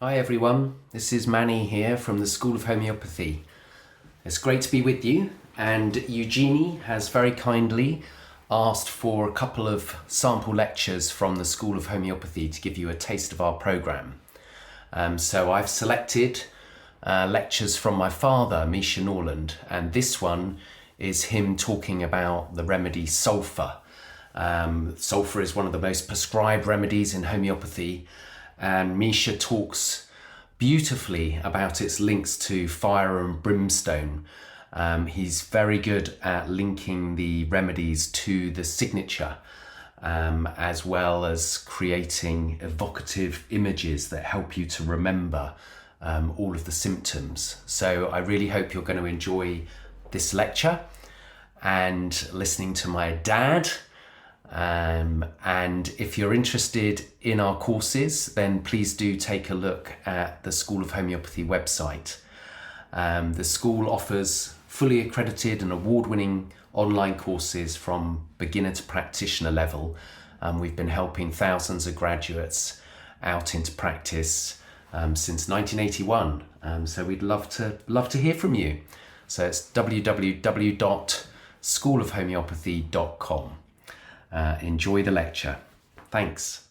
Hi everyone, this is Manny here from the School of Homeopathy. It's great to be with you, and Eugenie has very kindly asked for a couple of sample lectures from the School of Homeopathy to give you a taste of our programme. So I've selected lectures from my father, Misha Norland, and this one is him talking about the remedy sulphur. Sulphur is one of the most prescribed remedies in homeopathy, and Misha talks beautifully about its links to fire and brimstone. He's very good at linking the remedies to the signature, as well as creating evocative images that help you to remember all of the symptoms. So I really hope you're going to enjoy this lecture and listening to my dad. And if you're interested in our courses, then please do take a look at the School of Homeopathy website. The school offers fully accredited and award-winning online courses from beginner to practitioner level. We've been helping thousands of graduates out into practice since 1981. So we'd love to hear from you. So it's www.schoolofhomeopathy.com. Enjoy the lecture. Thanks.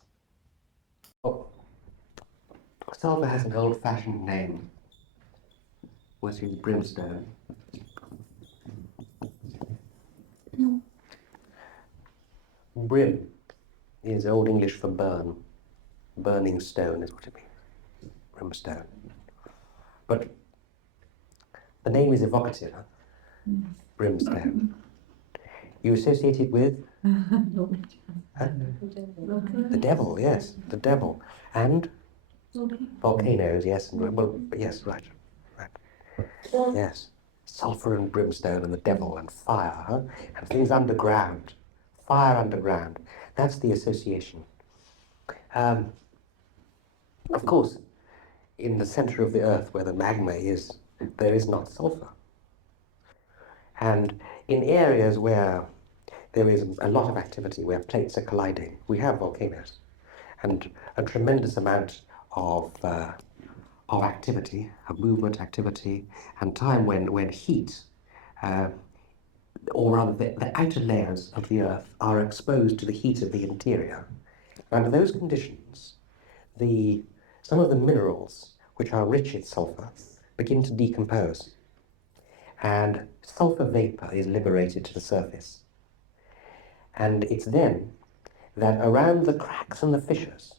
Sulphur has an old-fashioned name, which is brimstone. Brim is Old English for burn. Burning stone is what it means. Brimstone. But the name is evocative, huh? Brimstone. You associate it with? The devil, yes, the devil. And? Volcanoes, yes. Well, yes, right. Yes. Sulphur and brimstone and the devil and fire, huh? And things underground. Fire underground. That's the association. Of course, in the center of the earth where the magma is, there is not sulphur. And in areas where there is a lot of activity, where plates are colliding, we have volcanoes. And a tremendous amount of activity, of movement, activity, and time when heat, or rather the outer layers of the earth are exposed to the heat of the interior. Under those conditions, some of the minerals which are rich in sulphur begin to decompose, and sulphur vapor is liberated to the surface. And it's then that around the cracks and the fissures,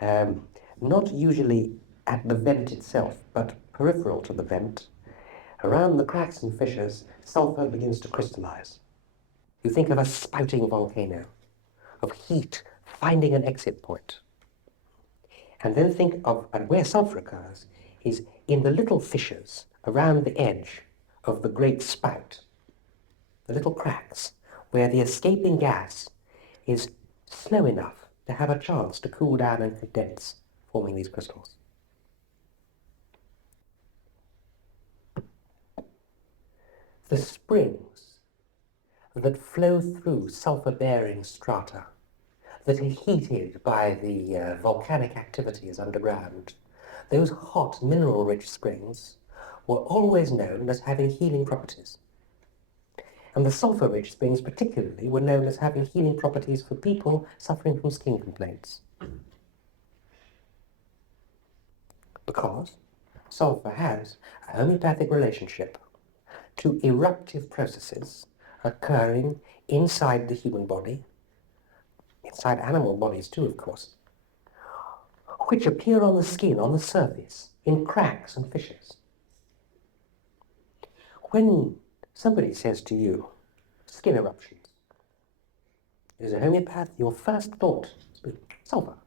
not usually at the vent itself, but peripheral to the vent, around the cracks and fissures, sulphur begins to crystallize. You think of a spouting volcano, of heat finding an exit point. And then think of, and where sulphur occurs, is in the little fissures around the edge of the great spout, the little cracks, where the escaping gas is slow enough to have a chance to cool down and condense, forming these crystals. The springs that flow through sulphur-bearing strata, that are heated by the volcanic activities underground, those hot mineral-rich springs were always known as having healing properties. And the sulphur-rich springs particularly were known as having healing properties for people suffering from skin complaints. Because sulphur has a homeopathic relationship to eruptive processes occurring inside the human body, inside animal bodies too, of course, which appear on the skin, on the surface, in cracks and fissures. When somebody says to you, skin eruptions, as a homeopath, your first thought is sulphur.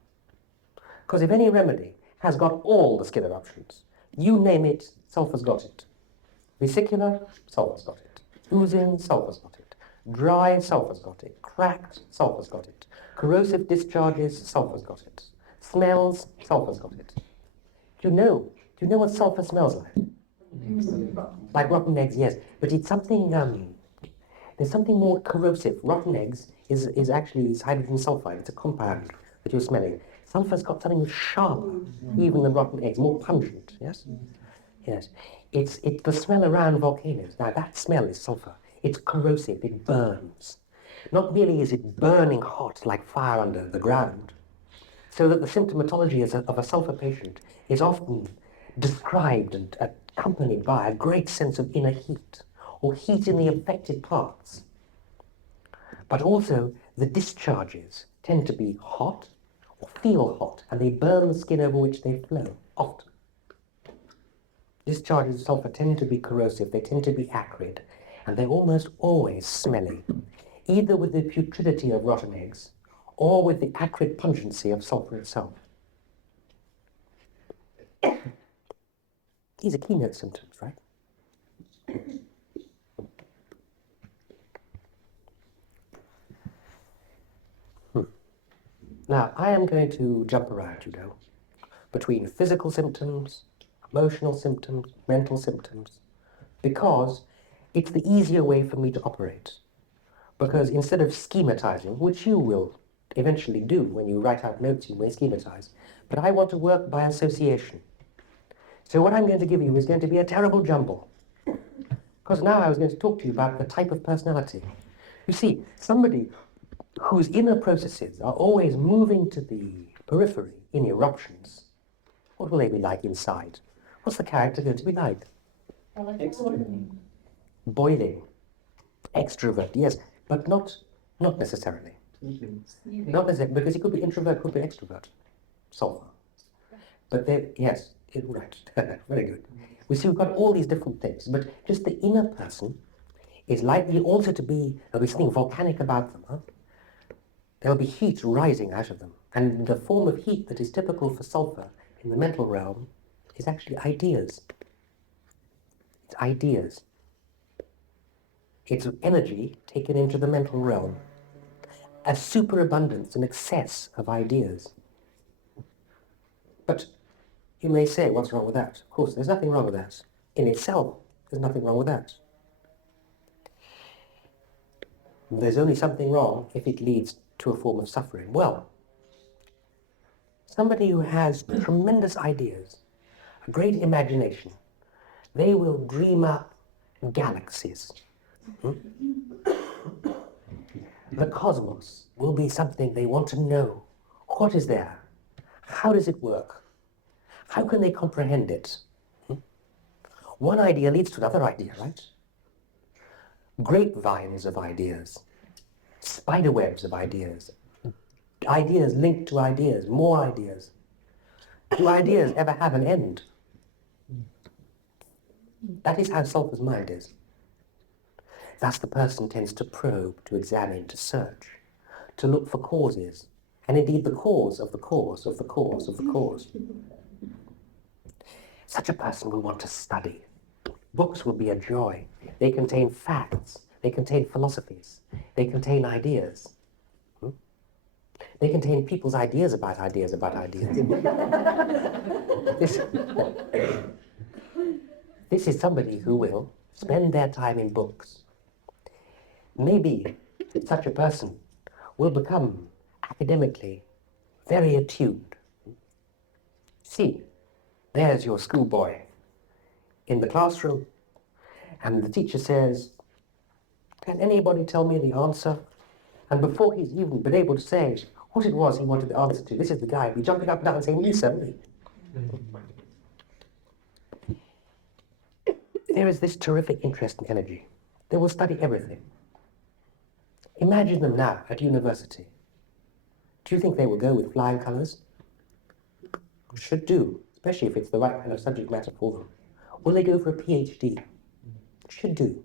Because if any remedy has got all the skin eruptions, you name it, sulphur's got it. Vesicular, sulphur's got it. Oozing, sulphur's got it. Dry, sulphur's got it. Cracked, sulphur's got it. Corrosive discharges, sulphur's got it. Smells, sulphur's got it. Do you know what sulphur smells like? Like rotten eggs, yes. But it's something, there's something more corrosive. Rotten eggs is actually hydrogen sulfide. It's a compound that you're smelling. Sulphur's got something sharper, even than rotten eggs, more pungent, yes? Yes. It's the smell around volcanoes. Now, that smell is sulphur. It's corrosive, it burns. Not merely is it burning hot like fire under the ground, so that the symptomatology of a sulphur patient is often described and accompanied by a great sense of inner heat, or heat in the affected parts. But also, the discharges tend to be hot, or feel hot, and they burn the skin over which they flow, often. Discharges of sulphur tend to be corrosive, they tend to be acrid, and they're almost always smelly, either with the putridity of rotten eggs, or with the acrid pungency of sulphur itself. These are keynote symptoms, right? Now, I am going to jump around, between physical symptoms, emotional symptoms, mental symptoms, because it's the easier way for me to operate. Because instead of schematizing, which you will eventually do when you write out notes, you may schematize, but I want to work by association. So what I'm going to give you is going to be a terrible jumble. Because now I was going to talk to you about the type of personality. You see, somebody whose inner processes are always moving to the periphery in eruptions, what will they be like inside? What's the character going to be like? Boiling. Extrovert, yes, but not necessarily. Not necessarily, because he could be introvert, could be extrovert. Sulphur. But yes, right, very good. We see we've got all these different things, but just the inner person is likely also to be, there'll be something volcanic about them. Huh? There'll be heat rising out of them. And the form of heat that is typical for sulphur in the mental realm is actually ideas. It's ideas. It's energy taken into the mental realm. A superabundance, an excess of ideas. But you may say, what's wrong with that? Of course, there's nothing wrong with that. In itself, there's nothing wrong with that. There's only something wrong if it leads to a form of suffering. Well, somebody who has tremendous ideas, a great imagination, they will dream up galaxies. The cosmos will be something they want to know. What is there? How does it work? How can they comprehend it? One idea leads to another idea, right? Grapevines of ideas, spiderwebs of ideas, ideas linked to ideas, more ideas. Do ideas ever have an end? That is how sulphur's mind is. Thus the person tends to probe, to examine, to search, to look for causes, and indeed the cause of the cause of the cause of the cause. Such a person will want to study. Books will be a joy. They contain facts. They contain philosophies. They contain ideas. They contain people's ideas about ideas about ideas. This is somebody who will spend their time in books. Maybe such a person will become academically very attuned. See, there's your schoolboy in the classroom, and the teacher says, can anybody tell me the answer? And before he's even been able to say what it was he wanted the answer to, this is the guy who'll be jumping up and down and saying, Misha, me. There is this terrific interest in energy. They will study everything. Imagine them now at university. Do you think they will go with flying colours? Should do, especially if it's the right kind of subject matter for them. Will they go for a PhD? Should do.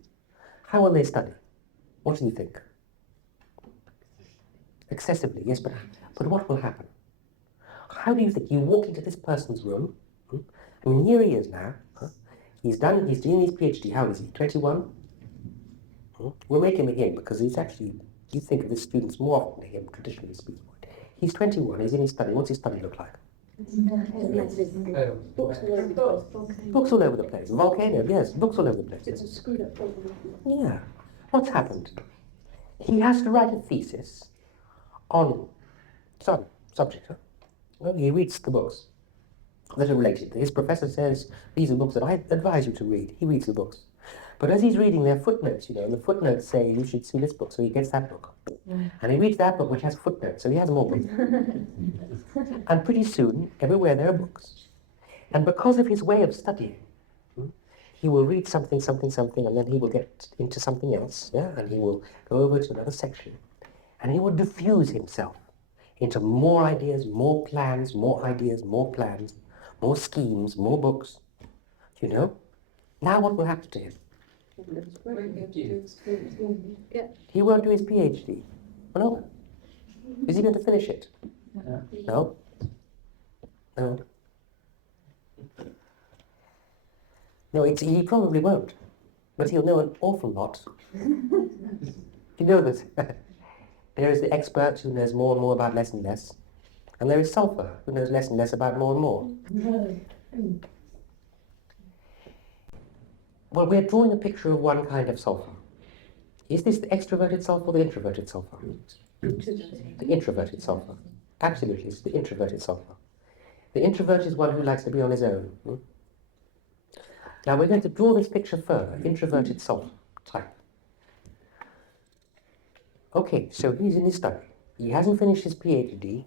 How will they study? What do you think? Excessively, yes, but what will happen? How do you think? You walk into this person's room. I mean, here he is now. He's doing his PhD. How old is he? 21? We'll make him a him because he's actually, you think of his students more often than him, traditionally speaking. He's 21, he's in his study. What's his study look like? Books all over the place. Volcano, yes, books all over the place. It's a screwed up problem. Yeah. What's happened? He has to write a thesis on some subject. Well, he reads the books that are related. His professor says, these are books that I advise you to read. He reads the books. But as he's reading, there are footnotes, and the footnotes say, you should see this book, so he gets that book. And he reads that book, which has footnotes, so he has more books. And pretty soon, everywhere there are books. And because of his way of studying, he will read something, and then he will get into something else, and he will go over to another section. And he will diffuse himself into more ideas, more plans, more ideas, more plans, more schemes, more books. Now what will happen to him? He won't do his PhD. Oh, no. Is he going to finish it? No. No. No, he probably won't. But he'll know an awful lot. You know this. There is the expert who knows more and more about less and less. And there is Sulphur, who knows less and less about more and more. Well, we're drawing a picture of one kind of sulphur. Is this the extroverted sulphur or the introverted sulphur? The introverted sulphur. Absolutely, it's the introverted sulphur. The introvert is one who likes to be on his own. Now we're going to draw this picture further. Introverted sulphur type. Okay, so he's in his study. He hasn't finished his PhD.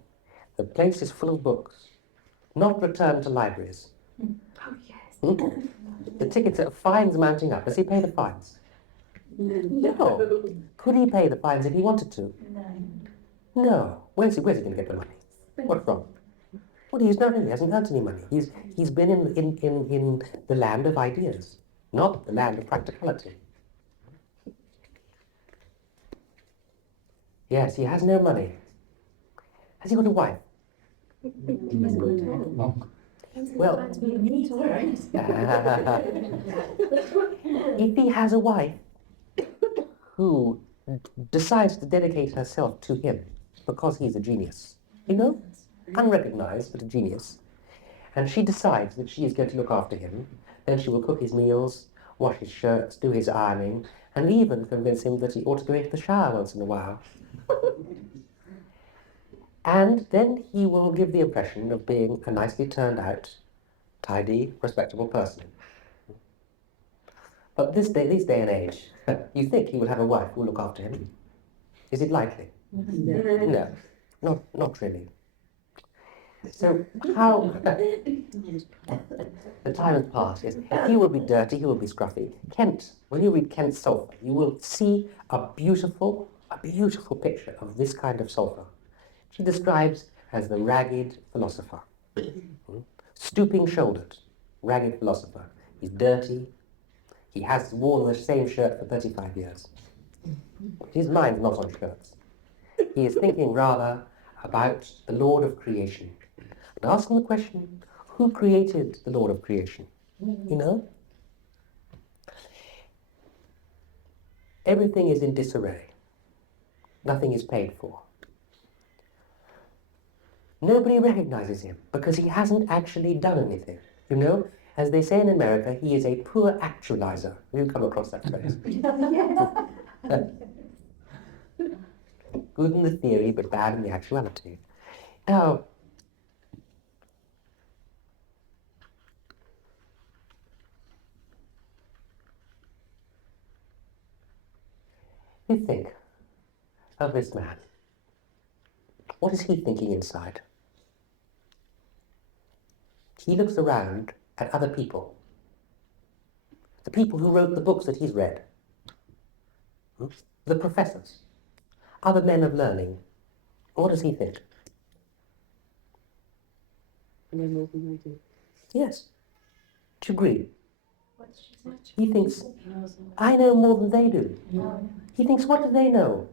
The place is full of books. Not returned to libraries. Oh, yes. The tickets are fines mounting up. Does he pay the fines? No. Could he pay the fines if he wanted to? No. Where's he going to get the money? What from? Well, he hasn't earned any money. He's been in the land of ideas, not the land of practicality. Yes, he has no money. Has he got a wife? Well, if he has a wife who decides to dedicate herself to him because he's a genius, unrecognized, but a genius, and she decides that she is going to look after him, then she will cook his meals, wash his shirts, do his ironing, and even convince him that he ought to go into the shower once in a while. And then he will give the impression of being a nicely turned out, tidy, respectable person. But this day and age, you think he will have a wife who will look after him? Is it likely? No, not really. So how... The time has passed, yes. He will be dirty, he will be scruffy. Kent, when you read Kent's Sulphur, you will see a beautiful picture of this kind of sulphur. She describes as the ragged philosopher. Stooping-shouldered, ragged philosopher. He's dirty. He has worn the same shirt for 35 years. His mind's not on shirts. He is thinking rather about the Lord of creation. And asking the question, who created the Lord of creation? Everything is in disarray. Nothing is paid for. Nobody recognizes him because he hasn't actually done anything. As they say in America, he is a poor actualizer. Have you come across that phrase? Good in the theory, but bad in the actuality. Now, you think of this man. What is he thinking inside? He looks around at other people. The people who wrote the books that he's read. The professors. Other men of learning. What does he think? Yes. Do you agree? He thinks, I know more than they do. He thinks, what do they know?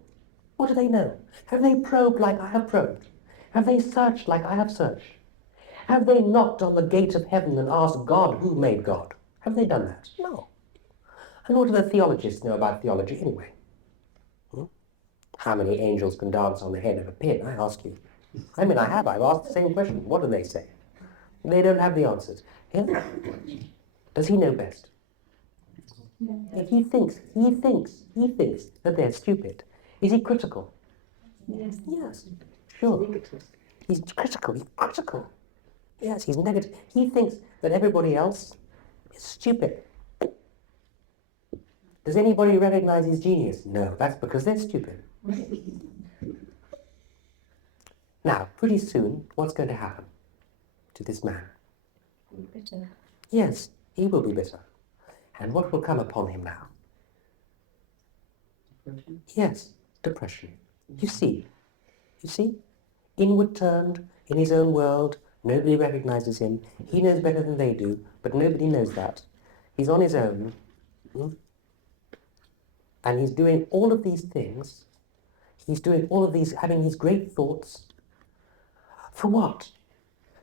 What do they know? Have they probed like I have probed? Have they searched like I have searched? Have they knocked on the gate of heaven and asked God who made God? Have they done that? No. And what do the theologists know about theology anyway? How many angels can dance on the head of a pin, I ask you? I've asked the same question. What do they say? They don't have the answers. Yeah? Does he know best? If he thinks that they're stupid, is he critical? Yes. Yes, sure. He's critical. He's critical. Yes, he's negative. He thinks that everybody else is stupid. Does anybody recognize his genius? No, that's because they're stupid. Now, pretty soon, what's going to happen to this man? Bitter. Yes, he will be bitter. And what will come upon him now? Depression? Yes, depression. You see, inward turned, in his own world, nobody recognizes him. He knows better than they do, but nobody knows that. He's on his own, and he's doing all of these things. He's doing all of these, having these great thoughts. For what?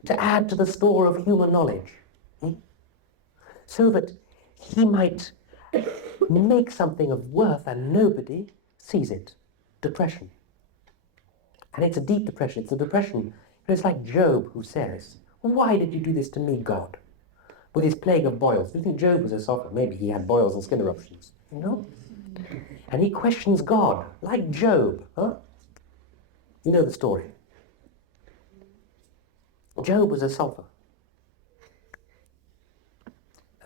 To add to the store of human knowledge. So that he might make something of worth and nobody sees it. Depression. And it's a deep depression. It's a depression. It's like Job who says, "Why did you do this to me, God?" With his plague of boils. Do you think Job was a sufferer? Maybe he had boils and skin eruptions. And he questions God, like Job. You know the story. Job was a sulphur.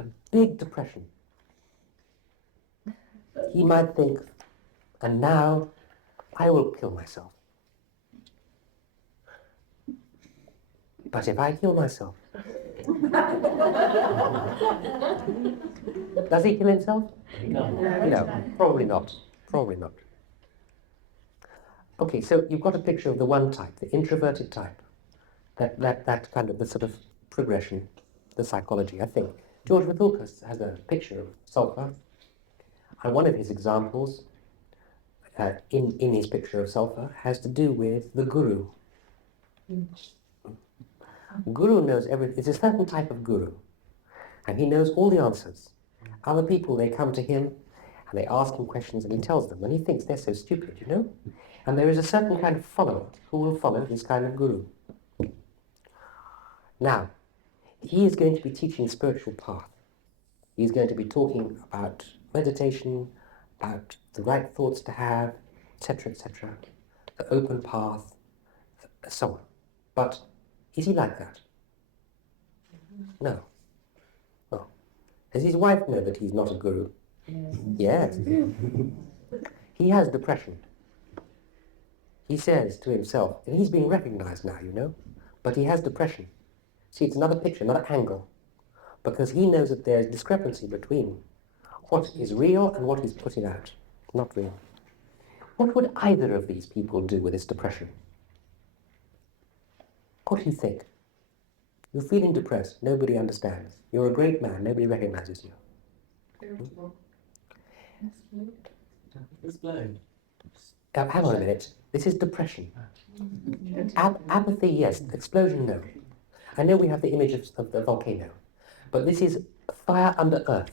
A big depression. He might think, and now I will kill myself. But if I kill myself, does he kill himself? No, probably not. Probably not. Okay, so you've got a picture of the one type, the introverted type. That kind of the sort of progression, the psychology, I think. George Vithulkas has a picture of sulphur, and one of his examples in his picture of sulphur has to do with the guru. Guru knows everything. It's a certain type of guru, and he knows all the answers. Other people, they come to him and they ask him questions and he tells them, and he thinks they're so stupid, you know? And there is a certain kind of follower who will follow this kind of guru. Now, he is going to be teaching spiritual path. He's going to be talking about meditation, about the right thoughts to have, etc., the open path, so on. But is he like that? No. No. Does his wife know that he's not a guru? Yes. He has depression. He says to himself, and he's being recognized now, you know, but he has depression. See, it's another picture, another angle, because he knows that there's discrepancy between what is real and what he's putting out. Not real. What would either of these people do with this depression? What do you think? You're feeling depressed, nobody understands. You're a great man, nobody recognizes you. Irritable. Explode. Hang on a minute. This is depression. Apathy, yes. Explosion, no. I know we have the image of the volcano, but this is fire under earth.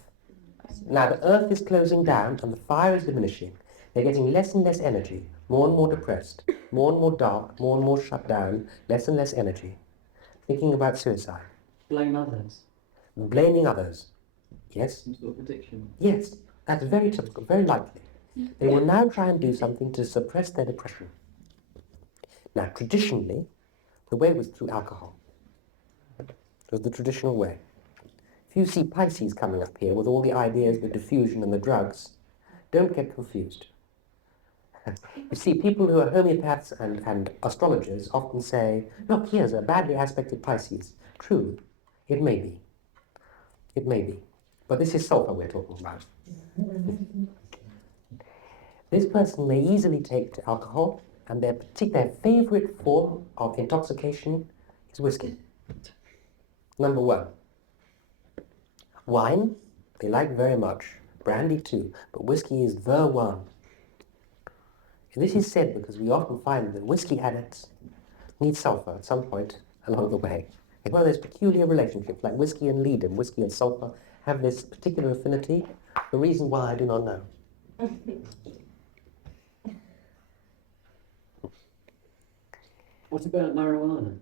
Now the earth is closing down and the fire is diminishing. They're getting less and less energy, more and more depressed, more and more dark, more and more shut down, less and less energy. Thinking about suicide. Blame others. Blaming others. Yes? Some sort of addiction. Yes, that's very typical, very likely. They will now try and do something to suppress their depression. Now, traditionally, the way was through alcohol. It was the traditional way. If you see Pisces coming up here with all the ideas, the diffusion and the drugs, don't get confused. You see, people who are homeopaths and astrologers often say, look, here's a badly aspected Pisces. True, it may be. It may be. But this is sulphur we're talking about. This person may easily take to alcohol, and their favourite form of intoxication is whiskey. Number one. Wine, they like very much. Brandy too, but whiskey is the one. And this is said because we often find that whiskey addicts need sulphur at some point along the way. It's one of those peculiar relationships, like whiskey and leadham, whiskey and sulphur have this particular affinity. The reason why I do not know. What about marijuana?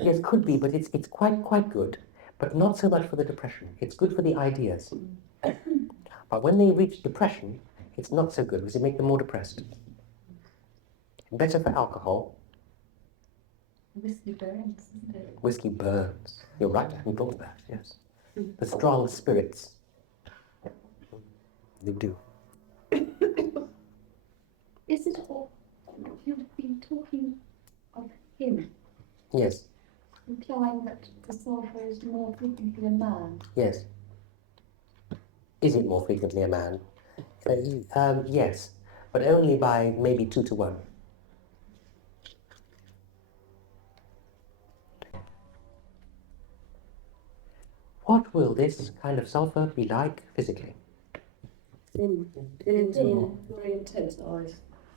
Yes, could be, but it's quite good, but not so much for the depression. It's good for the ideas. But when they reach depression, it's not so good because it makes them more depressed. Better for alcohol, Whiskey burns, isn't it? Whiskey burns. You're right, I hadn't thought of that, yes. The strong spirits. They do. Is it all you've been talking of him, Yes, implying that the sulphur is more frequently a man? yes. Is it more frequently a man? Yes, but only by maybe 2 to 1. What will this kind of sulphur be like physically? Thin, very intense eyes.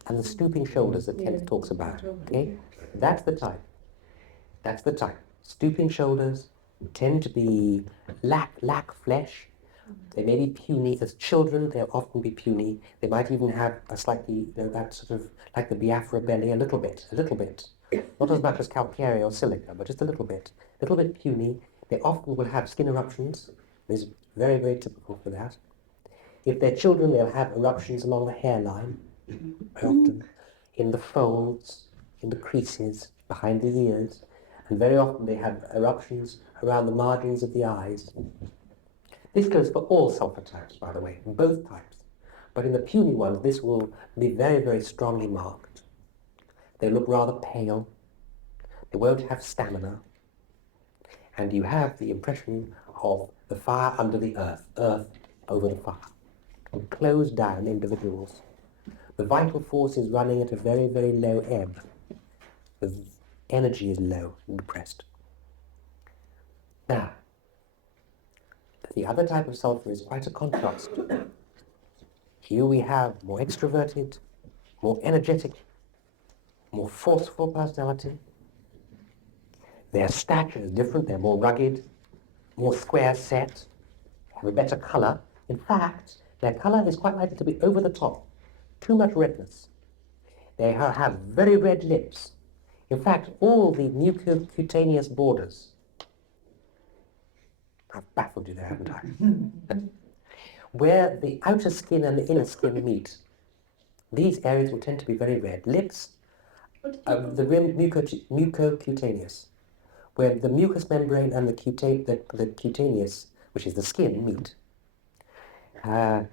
And the stooping shoulders that Kent talks about. Okay, that's the type. That's the type. Stooping shoulders tend to be lack flesh. They may be puny. As children, they'll often be puny. They might even have a slightly, that sort of like the Biafra belly, a little bit. Not as much as calcarea or silica, but just a little bit puny. They often will have skin eruptions. It's very, very typical for that. If they're children, they'll have eruptions along the hairline, very often, in the folds, in the creases, behind the ears, and very often they have eruptions around the margins of the eyes. This goes for all sulphur types, by the way, both types. But in the puny ones, this will be very, very strongly marked. They look rather pale. They won't have stamina. And you have the impression of the fire under the earth over the fire, and closed down individuals. The vital force is running at a very, very low ebb. The energy is low and depressed. Now, the other type of sulphur is quite a contrast. Here we have more extroverted, more energetic, more forceful personality. Their stature is different, they're more rugged, more square set, have a better colour. In fact, their colour is quite likely to be over the top, too much redness. They have very red lips. In fact, all the mucocutaneous borders. I've baffled you there, haven't I? Where the outer skin and the inner skin meet, these areas will tend to be very red. Lips, the rim mucocutaneous, where the mucous membrane and the cutaneous, which is the skin, meet. The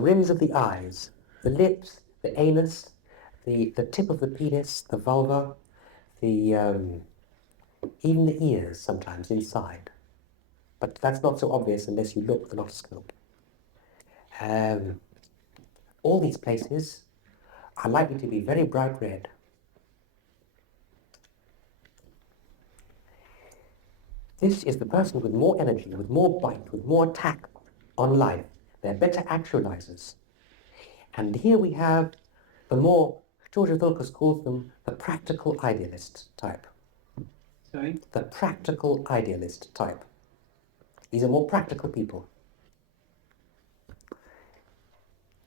rims of the eyes, the lips, the anus, the tip of the penis, the vulva, even the ears sometimes inside. But that's not so obvious unless you look with an otoscope. All these places are likely to be very bright red. This is the person with more energy, with more bite, with more attack on life. They're better actualizers. And here we have the more, George Thulkas calls them the practical idealist type. Sorry? The practical idealist type. These are more practical people.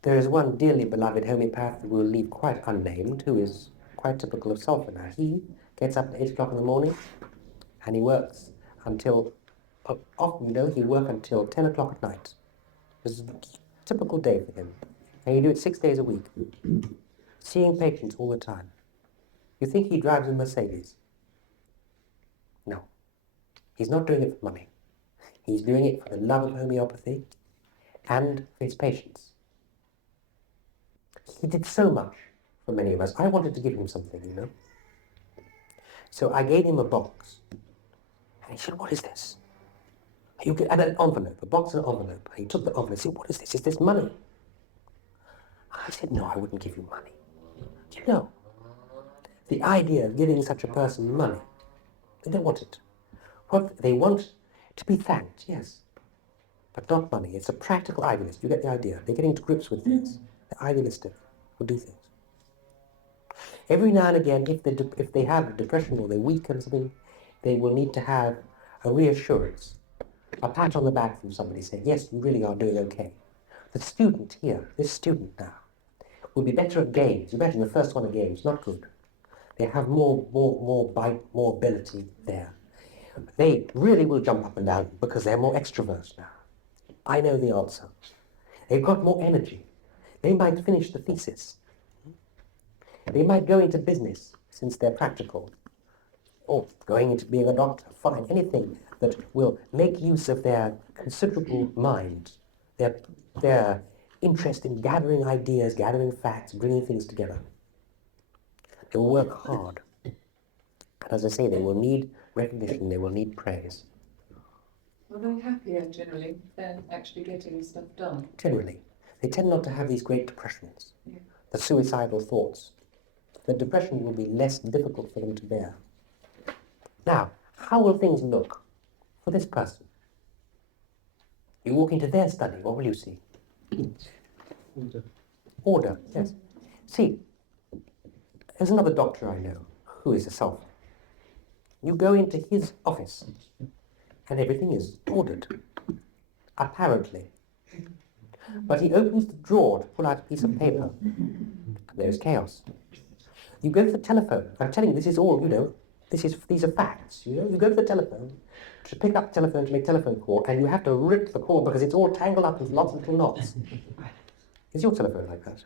There is one dearly beloved homeopath who we'll leave quite unnamed, who is quite typical of sulphur now. He gets up at 8 o'clock in the morning and he works until, often he'll work until 10 o'clock at night. It's a typical day for him. And he do it 6 days a week, seeing patients all the time. You think he drives a Mercedes? No. He's not doing it for money. He's doing it for the love of homeopathy and for his patients. He did so much for many of us. I wanted to give him something, So I gave him a box. And he said, "What is this?" And an envelope, a box and an envelope. And he took the envelope and said, "What is this? Is this money?" I said, "No, I wouldn't give you money." The idea of giving such a person money, they don't want it. What they want to be thanked, yes, but not money. It's a practical idealist. You get the idea. They're getting to grips with things. They're idealistic. Will do things. Every now and again, if they have depression or they're weak and something, they will need to have a reassurance, a pat on the back from somebody saying, "Yes, you really are doing okay." The student here, this student now, will be better at games. Imagine the first one at games, not good. They have more bite, more ability there. They really will jump up and down because they're more extroverts now. I know the answer. They've got more energy. They might finish the thesis. They might go into business since they're practical. or going into being a doctor, fine, anything that will make use of their considerable mind, their interest in gathering ideas, gathering facts, bringing things together. They will work hard. And as I say, they will need recognition, they will need praise. Are they happier generally than actually getting stuff done? Generally. They tend not to have these great depressions, the suicidal thoughts. The depression will be less difficult for them to bear. Now, how will things look for this person? You walk into their study, what will you see? Order, yes. See, there's another doctor I know who is a sulphur. You go into his office and everything is ordered, apparently. But he opens the drawer to pull out a piece of paper. There's chaos. You go to the telephone. I'm telling you, this is all, these are facts. You go to the telephone to pick up the telephone to make a telephone call, and you have to rip the call because it's all tangled up into lots of little knots. Is your telephone like that?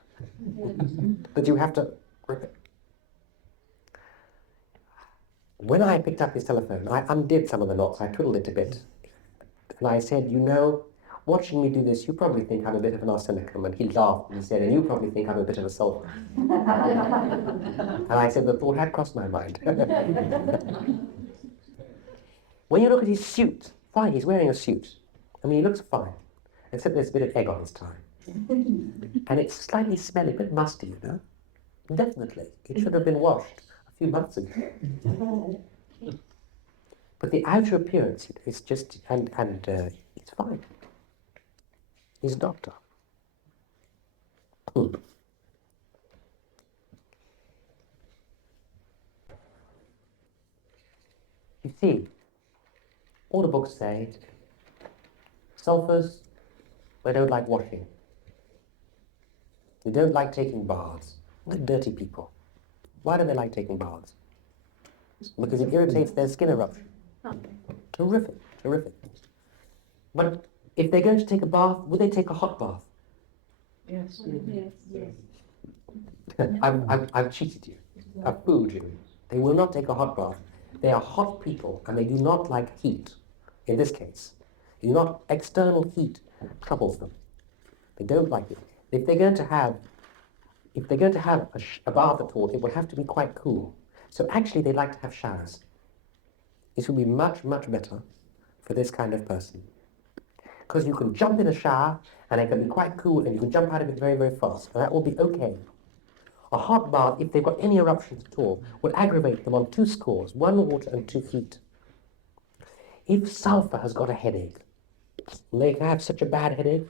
That you have to rip it? When I picked up his telephone, I undid some of the knots, I twiddled it a bit. And I said, watching me do this, you probably think I'm a bit of an arsenicum. And he laughed and he said, and you probably think I'm a bit of a sulphur. And I said, the thought had crossed my mind. When you look at his suit, fine, he's wearing a suit. I mean, he looks fine, except there's a bit of egg on his tie. And it's slightly smelly, a bit musty, Definitely. It should have been washed a few months ago. But the outer appearance is just, and it's fine. He's a doctor. You see, all the books say, sulphurs, they don't like washing. They don't like taking baths. They're dirty people. Why do they like taking baths? Because it irritates their skin eruption. Terrific, terrific. But if they're going to take a bath, would they take a hot bath? Yes. I've cheated you. I've fooled you. They will not take a hot bath. They are hot people and they do not like heat. In this case, external heat troubles them. They don't like it. If they're going to have a bath at all, it will have to be quite cool. So actually, they like to have showers. This will be much, much better for this kind of person. Because you can jump in a shower and it can be quite cool and you can jump out of it very, very fast. And that will be okay. A hot bath, if they've got any eruptions at all, would aggravate them on two scores, 1 water and 2 heat. If sulphur has got a headache, they can have such a bad headache.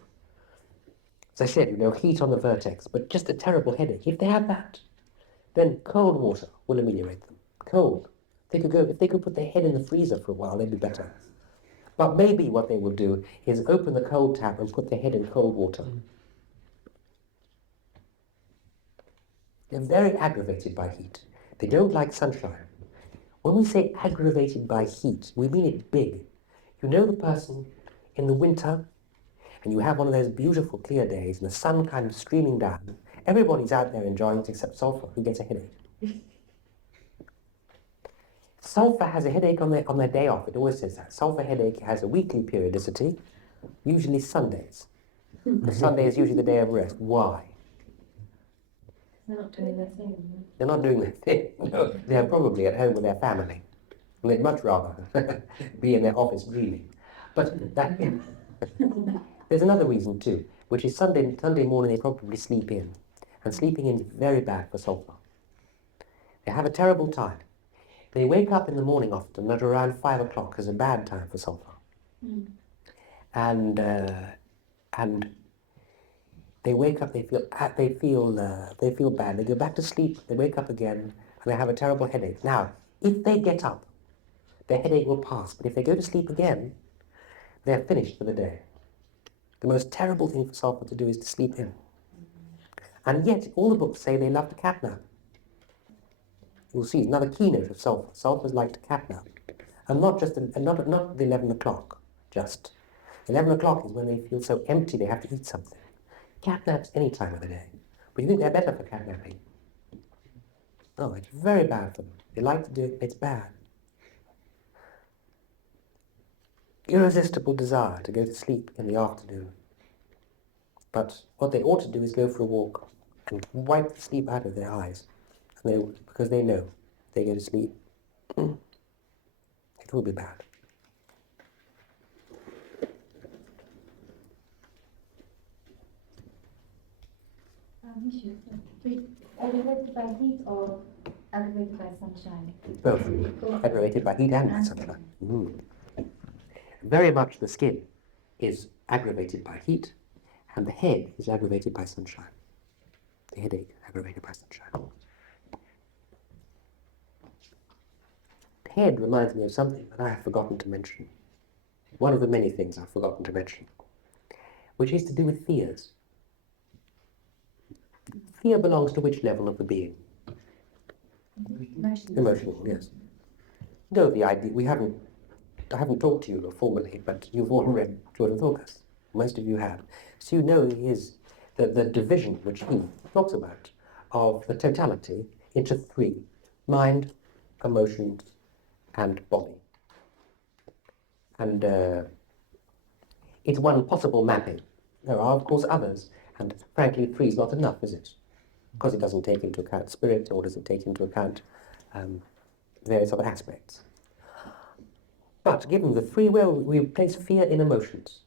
As I said, heat on the vertex, but just a terrible headache. If they have that, then cold water will ameliorate them. Cold. If they could put their head in the freezer for a while, they'd be better. But maybe what they will do is open the cold tap and put their head in cold water. They're very aggravated by heat. They don't like sunshine. When we say aggravated by heat, we mean it big. You know the person in the winter, and you have one of those beautiful clear days, and the sun kind of streaming down. Everybody's out there enjoying it except sulphur, who gets a headache. Sulphur has a headache on their day off. It always says that. Sulphur headache has a weekly periodicity, usually Sundays. The Sunday is usually the day of rest. Why? They're not doing their thing. They're not doing their thing. No, they're probably at home with their family. And they'd much rather be in their office dreaming. But there's another reason too, which is Sunday morning they probably sleep in. And sleeping in is very bad for sulphur. They have a terrible time. They wake up in the morning often at around 5 o'clock is a bad time for sulphur. And they wake up, they feel bad. They go back to sleep, they wake up again, and they have a terrible headache. Now, if they get up, their headache will pass. But if they go to sleep again, they're finished for the day. The most terrible thing for sulphur to do is to sleep in. And yet, all the books say they love to catnap. You'll see, it's another keynote of sulphur. Sulphurs like to catnap. And not at 11 o'clock, just. 11 o'clock is when they feel so empty they have to eat something. Catnaps any time of the day. But you think they're better for catnapping? Oh, it's very bad for them. They like to do it, it's bad. irresistible desire to go to sleep in the afternoon. But what they ought to do is go for a walk and wipe the sleep out of their eyes, because they know if they go to sleep, it will be bad. Misha, aggravated by heat or aggravated by sunshine? Both. Aggravated by heat and by sunshine. Very much the skin is aggravated by heat, and the head is aggravated by sunshine. The headache aggravated by sunshine. The head reminds me of something that I have forgotten to mention. One of the many things I've forgotten to mention, which is to do with fears. Fear belongs to which level of the being? Emotional, yes. No, the idea, I haven't talked to you formally, but you've all read George of August. Most of you have. So you know the division which he talks about of the totality into three: mind, emotions, and body. And it's one possible mapping. There are, of course, others, and frankly, three is not enough, is it? Because it doesn't take into account spirit, or does it take into account various other aspects. But given the three, well, we place fear in emotions.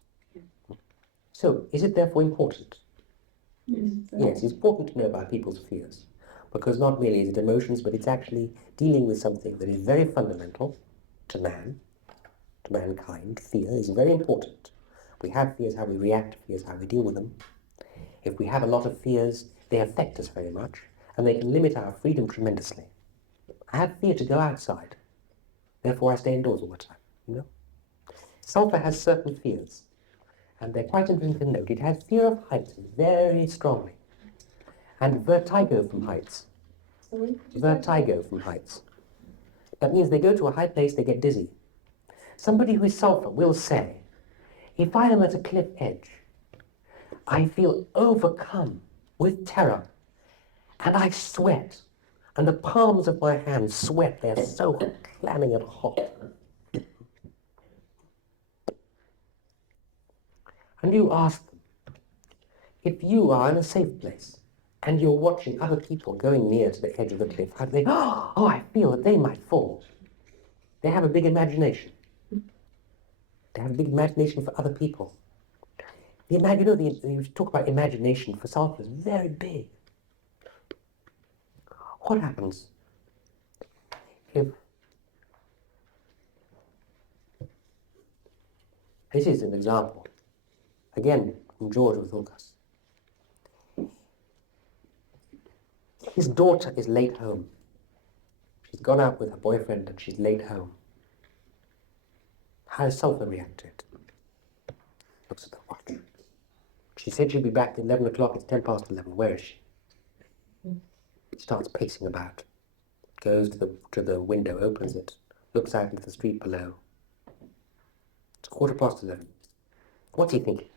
So, is it therefore important? Yes, it's important to know about people's fears, because not merely is it emotions, but it's actually dealing with something that is very fundamental to man, to mankind. Fear is very important. We have fears, how we react to fears, how we deal with them. If we have a lot of fears, they affect us very much, and they can limit our freedom tremendously. I have fear to go outside, therefore I stay indoors all the time, you know. Sulphur has certain fears, and they're quite interesting to note. It has fear of heights very strongly, and vertigo from heights. Sorry? Vertigo from heights. That means they go to a high place, they get dizzy. Somebody who is sulphur will say, if I am at a cliff edge, I feel overcome with terror, and I sweat, and the palms of my hands sweat, they're so clammy and hot. And you ask them, if you are in a safe place, and you're watching other people going near to the edge of the cliff, how do they, oh, I feel that they might fall. They have a big imagination. They have a big imagination for other people. You talk about imagination for sulphur is very big. What happens if... This is an example, again, from George of August. His daughter is late home. She's gone out with her boyfriend and she's late home. How does Sulphur react to it? Looks at the watch. She said she'd be back at 11 o'clock, it's 10 past 11. Where is she? Starts pacing about. Goes to the window, opens it, looks out into the street below. It's 11:15. What's he thinking?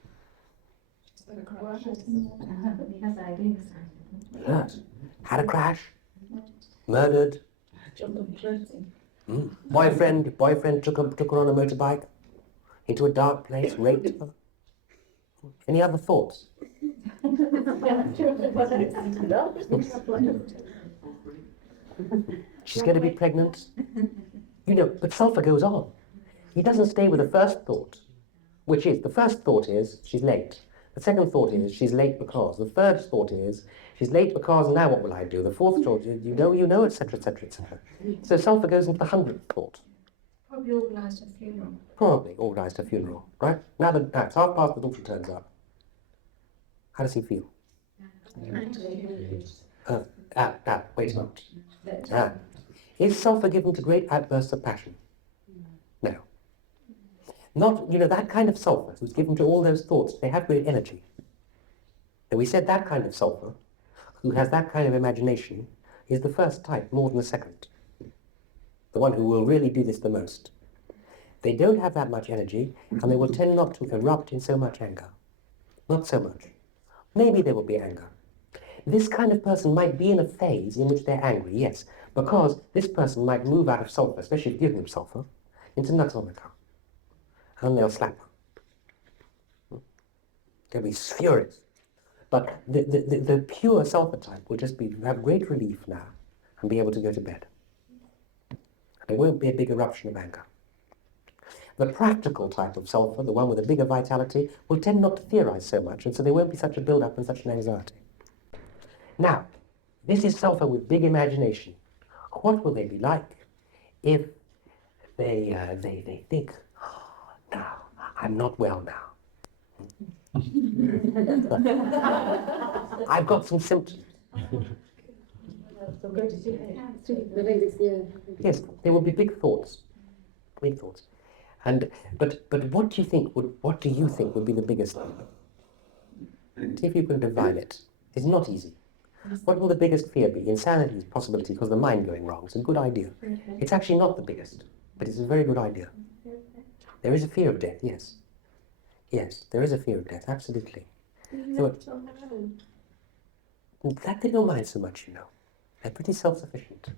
She's had a crash. Because I do. Yes. Had a crash. Murdered. Boyfriend took her on a motorbike into a dark place, raped her. Any other thoughts? She's going to be pregnant. You know, but Sulphur goes on. He doesn't stay with the first thought, which is, the first thought is, she's late. The second thought is, she's late because. The third thought is, she's late because, now what will I do? The fourth thought is, you know, etc., etc., etc. So Sulphur goes into the 100th thought. Probably organised a funeral. Probably organised a funeral, right? Now it's 12:30, the daughter turns up. How does he feel? Wait a moment. Is Sulphur given to great outbursts of passion? No. Not, that kind of sulphur who's given to all those thoughts, they have great energy. And we said that kind of sulphur, who has that kind of imagination, is the first type more than the second. The one who will really do this the most. They don't have that much energy, and they will tend not to erupt in so much anger. Not so much. Maybe there will be anger. This kind of person might be in a phase in which they're angry, yes, because this person might move out of sulphur, especially if you give them sulphur, into naxonica. and they'll slap her. They'll be furious. But the pure sulphur type will just be have great relief now and be able to go to bed. There won't be a big eruption of anger. The practical type of sulphur, the one with a bigger vitality, will tend not to theorize so much, and so there won't be such a build-up and such an anxiety. Now, this is sulphur with big imagination. What will they be like if they think, oh, now, I'm not well now. I've got some symptoms. Yes, there will be big thoughts. Big thoughts. And but what do you think would be the biggest thing? See if you can divine it. It's not easy. What will the biggest fear be? Insanity is a possibility because of the mind going wrong. It's a good idea. It's actually not the biggest, but it's a very good idea. There is a fear of death, yes. Yes, there is a fear of death, absolutely. So, that they don't mind so much, you know. They're pretty self-sufficient.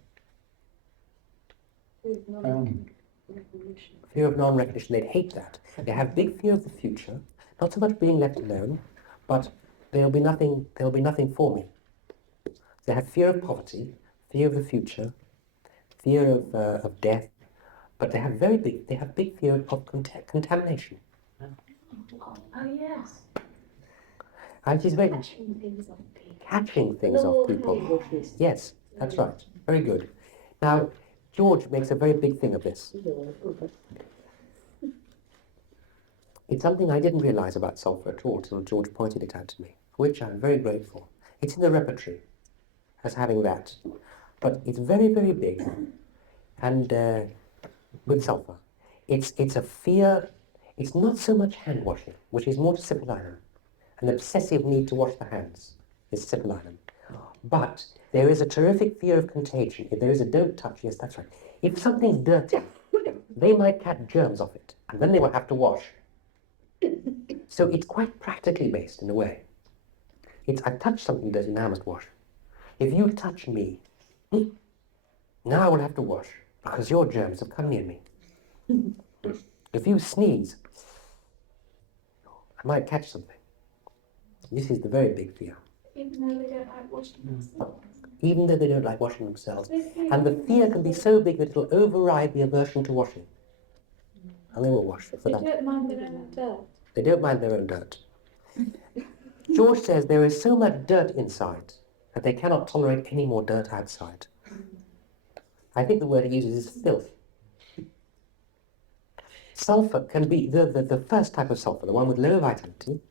Fear of non-recognition, they'd hate that. They have big fear of the future, not so much being left alone, but there'll be nothing for me. They have fear of poverty, fear of the future, fear of death, but they have big fear of contamination. Oh yes. And she's very catching things off people. Yes, that's right. Very good. Now, George makes a very big thing of this. It's something I didn't realize about sulphur at all till George pointed it out to me, for which I'm very grateful. It's in the repertory as having that, but it's very, very big. And with sulphur, it's a fear. It's not so much hand washing, which is more disciplinarian. An obsessive need to wash the hands is disciplinarian. But there is a terrific fear of contagion. If there is a don't touch, yes, that's right. If something's dirty, they might catch germs off it, and then they will have to wash. So it's quite practically based in a way. I touched something dirty, now I must wash. If you touch me, now I will have to wash, because your germs have come near me. If you sneeze, I might catch something. This is the very big fear. Even though they don't like washing themselves. Even though they don't like washing themselves. And the fear can be so big that it will override the aversion to washing. And they will wash for They that. don't mind their own dirt. They don't mind their own dirt. George says there is so much dirt inside that they cannot tolerate any more dirt outside. I think the word he uses is filth. Sulphur can be, the first type of sulphur, the one with low vitality,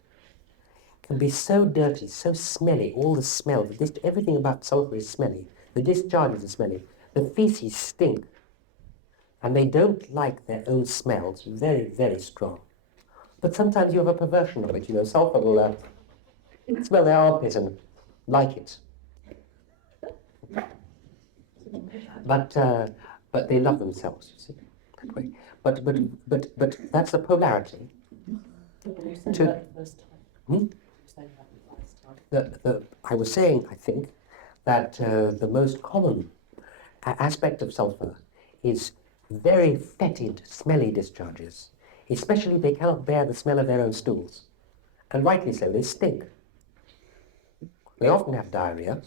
can be so dirty, so smelly, all the smell, everything about sulphur is smelly. The discharges are smelly. The feces stink. And they don't like their own smells, very, very strong. But sometimes you have a perversion of it, you know, sulphur will smell their armpit and like it. But they love themselves, you see, that way. But that's the polarity. I was saying, I think, that the most common aspect of sulphur is very fetid, smelly discharges. Especially if they cannot bear the smell of their own stools. And rightly so, they stink. They often have diarrhea.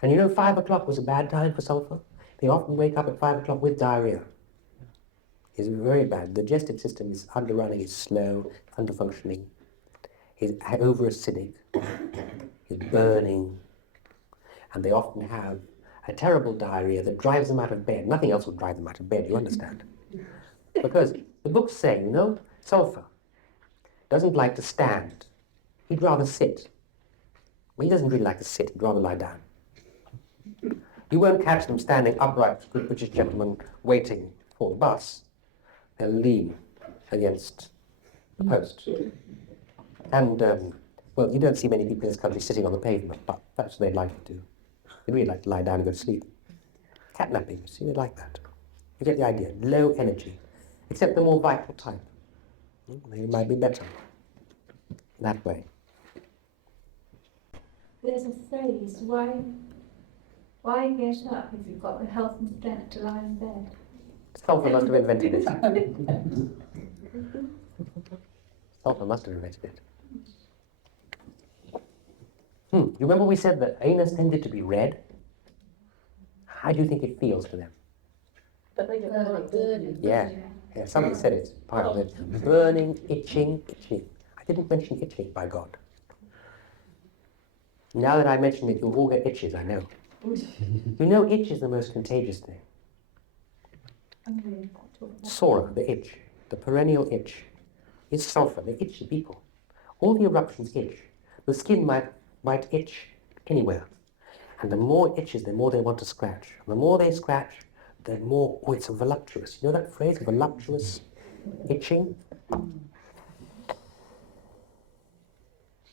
And you know, 5 o'clock was a bad time for sulphur. They often wake up at 5 o'clock with diarrhea. It's very bad. The digestive system is underrunning, is slow, underfunctioning, is over-acidic, is burning. And they often have a terrible diarrhea that drives them out of bed. Nothing else would drive them out of bed, you understand? Because the book's saying, you know, sulphur doesn't like to stand. He'd rather sit. Well, he doesn't really like to sit, he'd rather lie down. You won't catch them standing upright, good British gentlemen waiting for the bus. They'll lean against the post. And, well, you don't see many people in this country sitting on the pavement, but that's what they'd like to do. They'd really like to lie down and go to sleep. Catnapping, you see, they like that. You get the idea, low energy. Except the more vital type. They might be better that way. There's a phrase, why get up if you've got the health and strength to lie in bed? Sulphur must have invented it. Sulphur must have invented it. You remember we said that anus tended to be red? How do you think it feels to them? But they get burning. Yeah, somebody said it. Part of it. Burning, itching. I didn't mention itching, by God. Now that I mention it, you'll all get itches, I know. You know itch is the most contagious thing. Sora, the itch, the perennial itch, is sulphur. They itch the people. All the eruptions itch. The skin might itch anywhere. And the more it itches, the more they want to scratch. And the more they scratch, the more, oh, it's voluptuous. You know that phrase, voluptuous itching?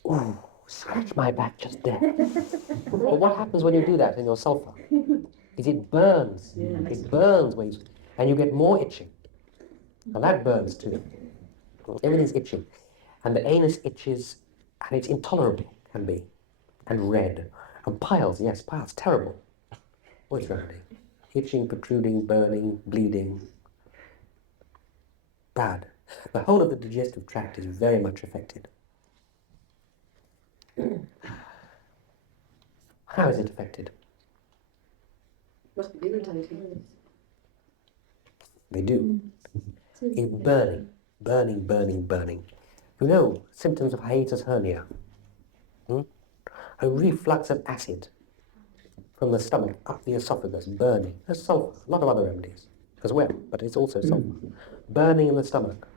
Ooh, scratch my back just there. Well, what happens when you do that in your sulphur? Is it burns. It burns when and you get more itching. And that burns too. Everything's itching. And the anus itches, and it's intolerable, can be. And red. And piles, yes, piles, terrible. What's remedy? Itching, protruding, burning, bleeding. Bad. The whole of the digestive tract is very much affected. How is it affected? Must be irritating. They do. It's burning, burning, burning, burning. You know symptoms of hiatus hernia. A reflux of acid from the stomach up the esophagus, burning. There's sulphur, a lot of other remedies as well, but it's also sulphur. Burning in the stomach,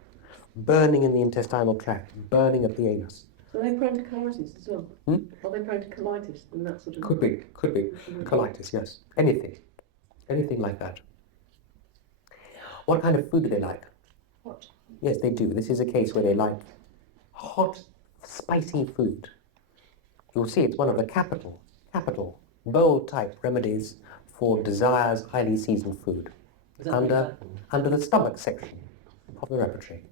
burning in the intestinal tract, burning at the anus. So they're prone to colitis as well? Are they prone to colitis and that sort of... Could be. Colitis, yes. Anything like that. What kind of food do they like? Hot. Yes, they do. This is a case where they like hot, spicy food. You'll see it's one of the capital, bold type remedies for desires highly seasoned food. Under the stomach section of the repertory.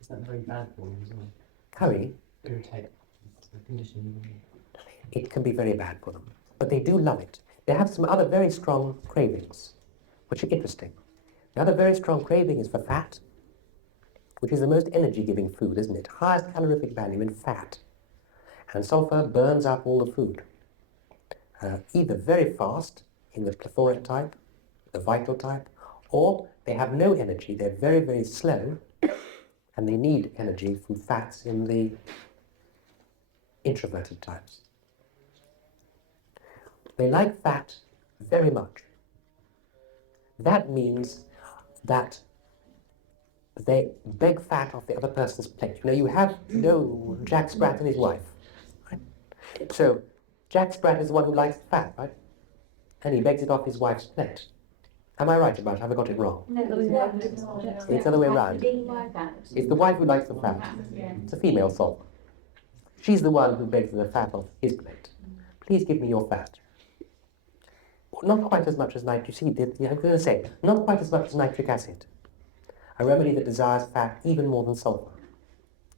Is that very bad for them as well? Curry, Irritate. The condition. it can be very bad for them. But they do love it. They have some other very strong cravings, which are interesting. The other very strong craving is for fat, which is the most energy-giving food, isn't it? Highest calorific value in fat. And sulphur burns up all the food. Either very fast, in the plethoric type, the vital type, or they have no energy, they're very, very slow, and they need energy from fats in the introverted types. They like fat very much. That means that they beg fat off the other person's plate. You have Jack Sprat and his wife. Right? So Jack Sprat is the one who likes the fat, right? And he begs it off his wife's plate. Am I right about it? Have I got it wrong? No, It's the other way around. It's the wife who likes the fat. It's a female soul. She's the one who begs the fat off his plate. Please give me your fat. Not quite as much as nitric acid. I'm going to say, not quite as much as nitric acid. A remedy that desires fat even more than sulphur.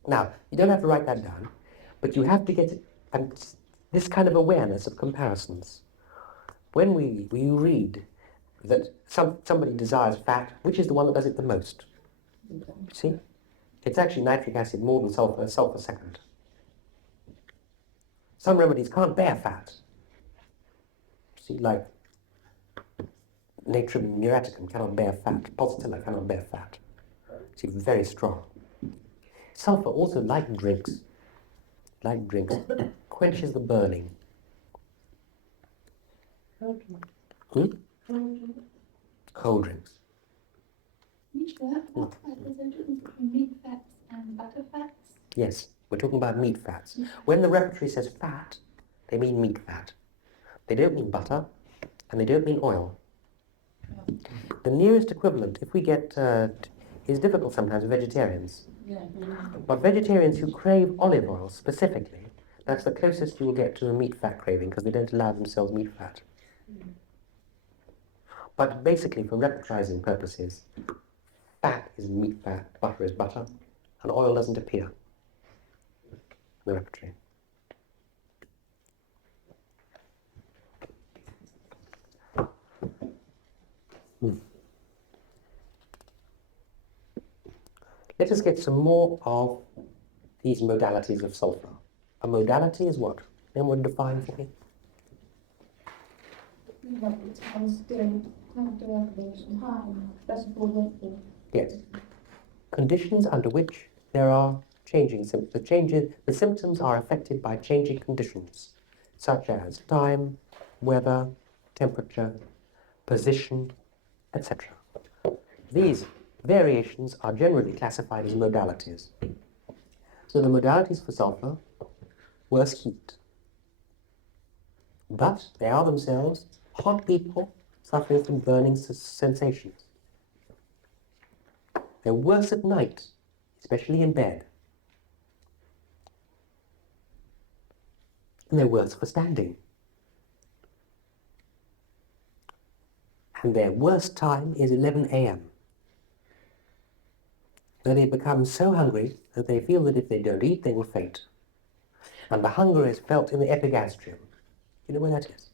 Now, you don't have to write that down, but you have to get this kind of awareness of comparisons. When we read that somebody desires fat, which is the one that does it the most? See? It's actually nitric acid more than sulphur, sulphur second. Some remedies can't bear fat. See, like Natrium muriaticum cannot bear fat. Pulsatilla cannot bear fat. See, very strong. Sulphur also, like drinks, quenches the burning. Cold drinks. Misha, what fat is the difference between meat fats and butter fats? Yes, we're talking about meat fats. When the repertory says fat, they mean meat fat. They don't mean butter, and they don't mean oil. The nearest equivalent, if we get, is difficult sometimes with vegetarians. But vegetarians who crave olive oil specifically, that's the closest you will get to a meat fat craving because they don't allow themselves meat fat. But basically, for repertorizing purposes, fat is meat fat, butter is butter, and oil doesn't appear in the repertory. Let us get some more of these modalities of sulphur? A modality is what? Anyone define for me? Yes. Conditions under which there are changing symptoms. The symptoms are affected by changing conditions, such as time, weather, temperature, position, etc. These variations are generally classified as modalities. So the modalities for sulphur, worse heat. But they are themselves hot people suffering from burning sensations. They're worse at night, especially in bed. And they're worse for standing. And their worst time is 11 a.m. Then they become so hungry that they feel that if they don't eat, they will faint. And the hunger is felt in the epigastrium. You know where that is?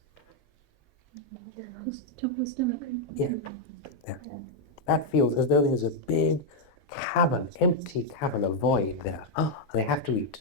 Top of the stomach. Yeah. There. That feels as though there's a big cavern, empty cavern, a void there. And they have to eat.